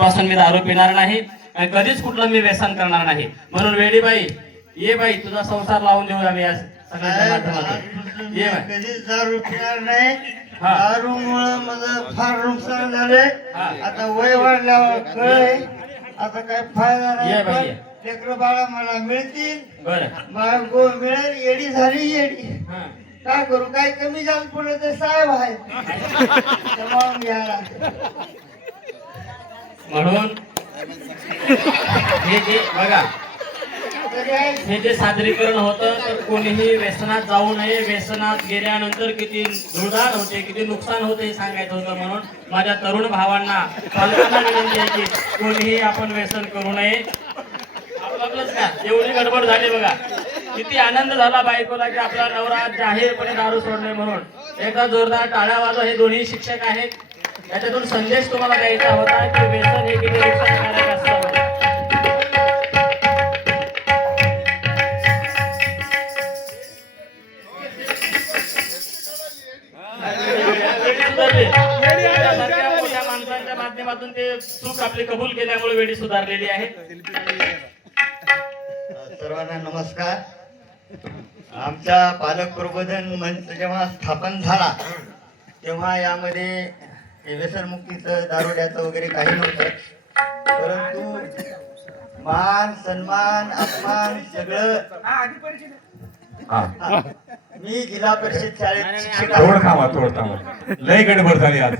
आजपासून मी दारू पिणार नाही आणि कधीच कुठलं मी व्यसन करणार नाही. म्हणून वेडीबाई ये बाई, तुझा संसार लावून देऊ आम्ही या सगळ्यांच्या माध्यमातून. ये बाई. कधीच दारू पिणार नाही. हा. दारूमुळे माझं फार नुकसान झालंय. हा. आता वय वाढल्यावर कळय आता काय फायदा ये बाई, नाही. ये. लेकरं बाळा मला मिळतील. बरं. बाळगो मिळेल. येडी झाली येडी. हा. काय करू? काय कमी जास्त पुढे ते साहेब आहे जमावून घ्यायला. म्हणून हे जे बघा तरी आहे. हे जे सादरीकरण होतं तर कोणीही व्यसनात जाऊ नये. व्यसनात गेल्यानंतर किती धुळधाळ होते, किती नुकसान होते हे सांगायचं होतं. म्हणून माझ्या तरुण भावांना, पालकांना विनंती आहे की कोणीही आपण व्यसन करू नये. आपलंच का एवढी गडबड झाली बघा. किती आनंद झाला बायकोला की आपला नवरा जाहीरपणे दारू सोडणे. म्हणून एकदा जोरदार टाळ्या वाजवा. हे दोन्ही शिक्षक आहेत. याच्यातून संदेश तुम्हाला द्यायचा होता की व्यसन हे किती नुकसानकारक असतं. मोठ्या माणसांच्या माध्यमातून ते चूक आपली कबूल केल्यामुळे वेळी सुधारलेली आहे. सर्वांना नमस्कार. आमचा पालक प्रबोधन मंच जेव्हा स्थापन झाला तेव्हा यामध्ये हे व्यसनमुक्तीचं दारुड्याचं वगैरे काही नव्हतं. परंतु मान सन्मान अपमान सगळं. मी जिल्हा परिषद शाळेत शिक्षक आहे. थोडं थांबा लय गडबड झाली आज.